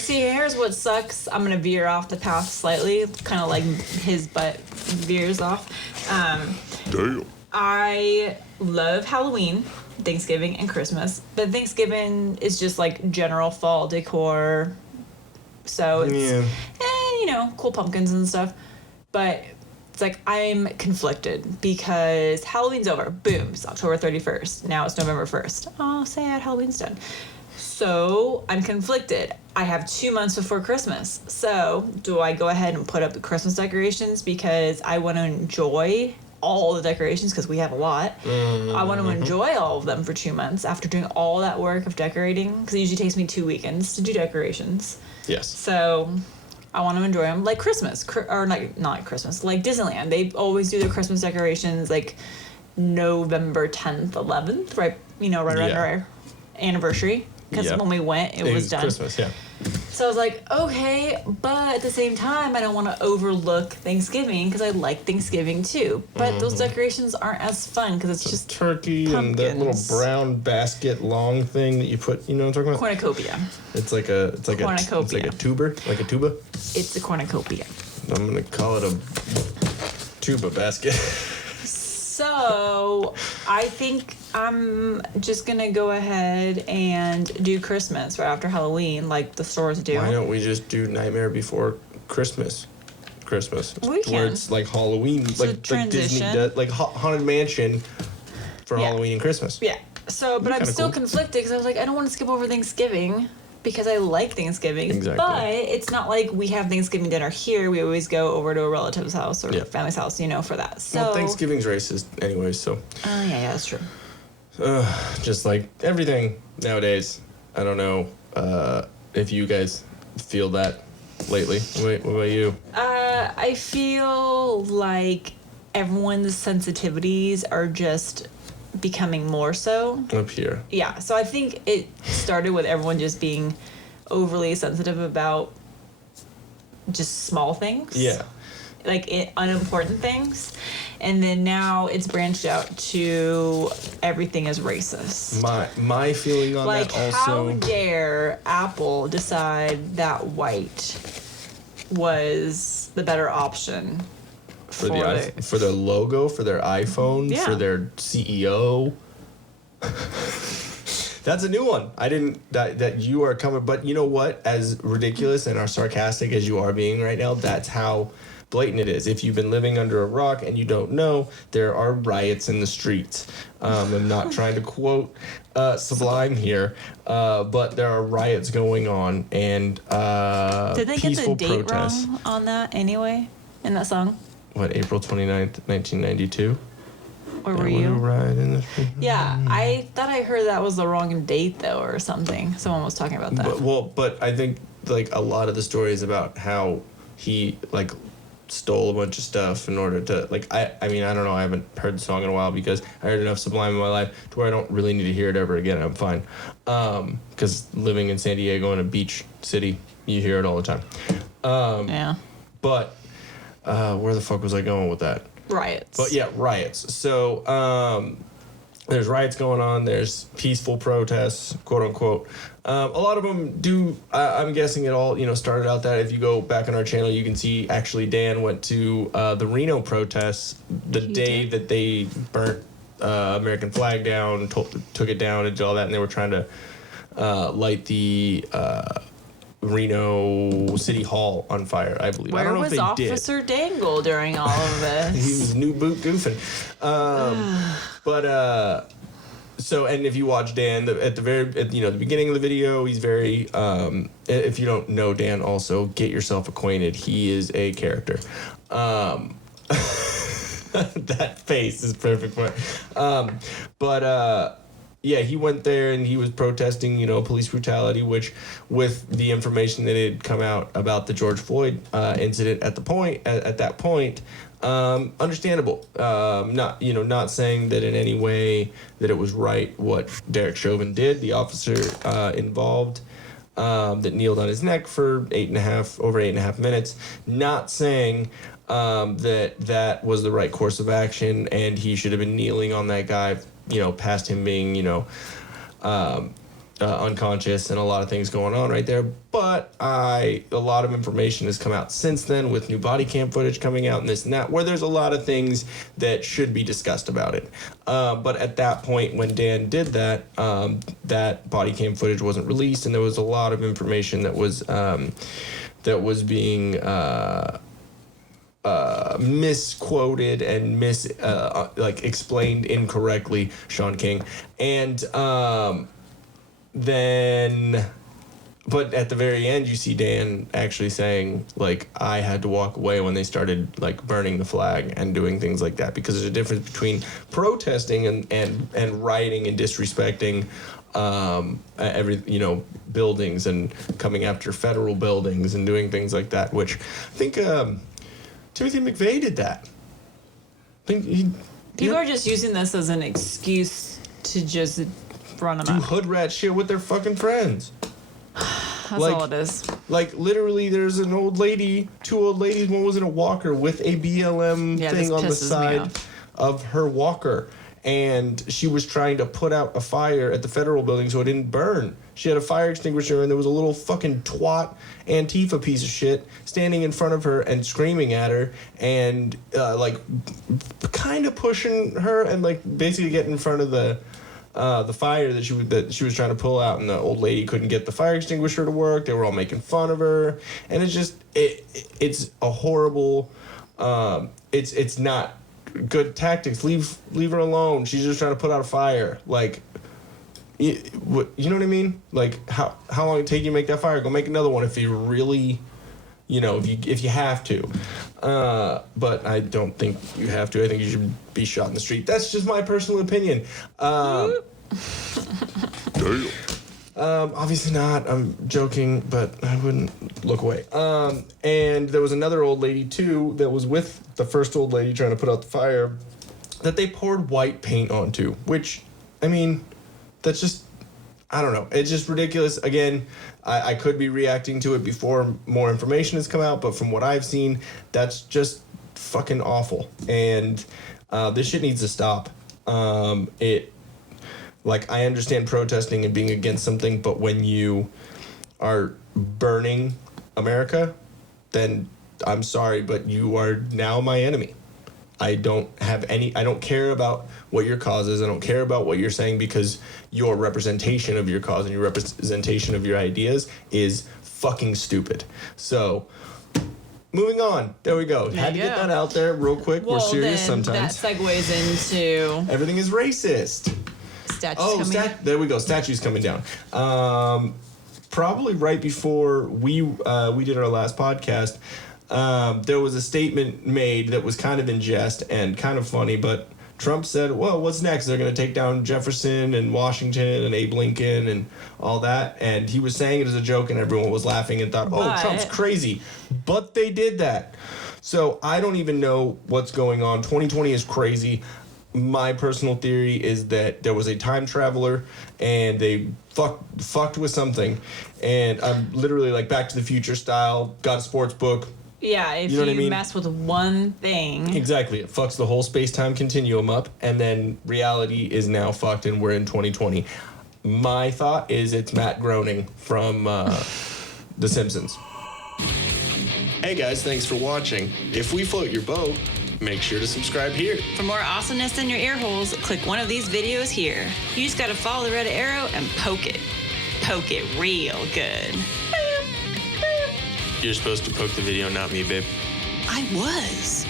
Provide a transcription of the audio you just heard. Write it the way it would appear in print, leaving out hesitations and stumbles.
See, here's what sucks. I'm gonna veer off the path slightly, kind of like his butt veers off. Damn. I love Halloween, Thanksgiving, and Christmas, but Thanksgiving is just like general fall decor, so it's cool pumpkins and stuff. But it's like I'm conflicted because Halloween's over. Boom, it's October 31st. Now it's November 1st. Oh, sad, Halloween's done. So I'm conflicted. I have 2 months before Christmas. So do I go ahead and put up the Christmas decorations because I want to enjoy all the decorations because we have a lot. I want to enjoy all of them for 2 months after doing all that work of decorating because it usually takes me 2 weekends to do decorations. Yes. So I want to enjoy them like Christmas, or not Christmas, like Disneyland. They always do their Christmas decorations like November 10th, 11th, right around our anniversary. Because when we went, it was done. Christmas, yeah. So I was like, okay, but at the same time, I don't want to overlook Thanksgiving because I like Thanksgiving too. But those decorations aren't as fun because it's just turkey pumpkins. And that little brown basket long thing that you put. You know what I'm talking about? Cornucopia. It's like a tuber, like a tuba. It's a cornucopia. I'm gonna call it a tuba basket. So I think I'm just gonna go ahead and do Christmas right after Halloween, like the stores do. Why don't we just do Nightmare Before Christmas? We can. Where it's like Halloween, like Disney does, like Haunted Mansion for Halloween and Christmas. Yeah. So, but I'm still conflicted because I was like, I don't want to skip over Thanksgiving because I like Thanksgiving. Exactly. But it's not like we have Thanksgiving dinner here. We always go over to a relative's house or family's house, for that. So well, Thanksgiving's racist anyway, so. Oh, yeah, that's true. Just like everything nowadays. I don't know if you guys feel that lately. What about you? I feel like everyone's sensitivities are just becoming more so. Up here. Yeah, so I think it started with everyone just being overly sensitive about just small things. Yeah. Like unimportant things. And then now it's branched out to everything is racist. My feeling on that also. How dare Apple decide that white was the better option for their logo, for their iPhone, for their CEO. That's a new one. I didn't that you are coming, but you know what? As ridiculous and as sarcastic as you are being right now, that's how blatant it is. If you've been living under a rock and you don't know, there are riots in the streets. I'm not trying to quote Sublime here, but there are riots going on and did they get the date protests. wrong on that anyway in that song? What, April 29th, 1992? Or were you? Riot in the street. Yeah, I thought I heard that was the wrong date though, or something. Someone was talking about that. But I think like a lot of the stories about how he like stole a bunch of stuff in order to like I mean I don't know, I haven't heard the song in a while because I heard enough Sublime in my life to where I don't really need to hear it ever again. I'm fine, because living in San Diego in a beach city, you hear it all the time. Yeah. But where the fuck was I going with that? Riots. But yeah, riots. So there's riots going on. There's peaceful protests, quote unquote. A lot of them do. I'm guessing it all started out that if you go back on our channel, you can see actually Dan went to the Reno protests the day that they burnt American flag down, took it down, and did all that, and they were trying to light the Reno City Hall on fire, I believe. I don't know if they did. Where was Officer Dangle during all of this? He was new boot goofing. So, and if you watch Dan at the beginning of the video, he's very. If you don't know Dan, also get yourself acquainted. He is a character. That face is perfect for it. Yeah, he went there and he was protesting, police brutality, which with the information that had come out about the George Floyd incident at that point, understandable. Not saying that in any way that it was right what Derek Chauvin did, the officer involved that kneeled on his neck for over 8.5 minutes. Not saying that was the right course of action and he should have been kneeling on that guy, past him being, unconscious and a lot of things going on right there. But a lot of information has come out since then with new body cam footage coming out and this and that, where there's a lot of things that should be discussed about it. But at that point when Dan did that, that body cam footage wasn't released, and there was a lot of information that was being misquoted and explained incorrectly, Sean King. And then, but at the very end, you see Dan actually saying, like, I had to walk away when they started, like, burning the flag and doing things like that, because there's a difference between protesting and rioting and disrespecting buildings and coming after federal buildings and doing things like that, which I think Timothy McVeigh did that. People are just using this as an excuse to just run them do out. hood rat shit with their fucking friends. That's all it is. Like, literally, there's an old lady, two old ladies, one was in a walker with a BLM thing on the side of her walker. And she was trying to put out a fire at the federal building so it didn't burn. She had a fire extinguisher, and there was a little fucking twat Antifa piece of shit standing in front of her and screaming at her and, kind of pushing her and, like, basically getting in front of the fire that she was trying to pull out, and the old lady couldn't get the fire extinguisher to work. They were all making fun of her, and it's just it's a horrible. It's not good tactics. Leave her alone. She's just trying to put out a fire. Like, you know what I mean? Like, how long it take you to make that fire? Go make another one if you really, if you have to. But I don't think you have to. I think you should be shot in the street. That's just my personal opinion. Obviously not. I'm joking, but I wouldn't look away. And there was another old lady, too, that was with the first old lady trying to put out the fire that they poured white paint onto, which, I mean, that's just, I don't know. It's just ridiculous. Again, I could be reacting to it before more information has come out, but from what I've seen, that's just fucking awful. And this shit needs to stop. I understand protesting and being against something, but when you are burning America, then I'm sorry, but you are now my enemy. I don't care about what your cause is. I don't care about what you're saying, because your representation of your cause and your representation of your ideas is fucking stupid. So, moving on. There we go. Had to get that out there real quick. We're serious sometimes. That segues into everything is racist. Statues coming down. There we go. Statues coming down. Probably right before we did our last podcast, there was a statement made that was kind of in jest and kind of funny, but Trump said, well, what's next? They're going to take down Jefferson and Washington and Abe Lincoln and all that. And he was saying it as a joke, and everyone was laughing and thought, Trump's crazy. But they did that. So I don't even know what's going on. 2020 is crazy. My personal theory is that there was a time traveler and they fucked with something. And I'm literally like Back to the Future style, got a sports book. Yeah, if you mess with one thing. Exactly. It fucks the whole space-time continuum up, and then reality is now fucked, and we're in 2020. My thought is it's Matt Groening from The Simpsons. Hey guys, thanks for watching. If we float your boat, make sure to subscribe here. For more awesomeness in your ear holes, click one of these videos here. You just gotta follow the red arrow and poke it. Poke it real good. You're supposed to poke the video, not me, babe. I was.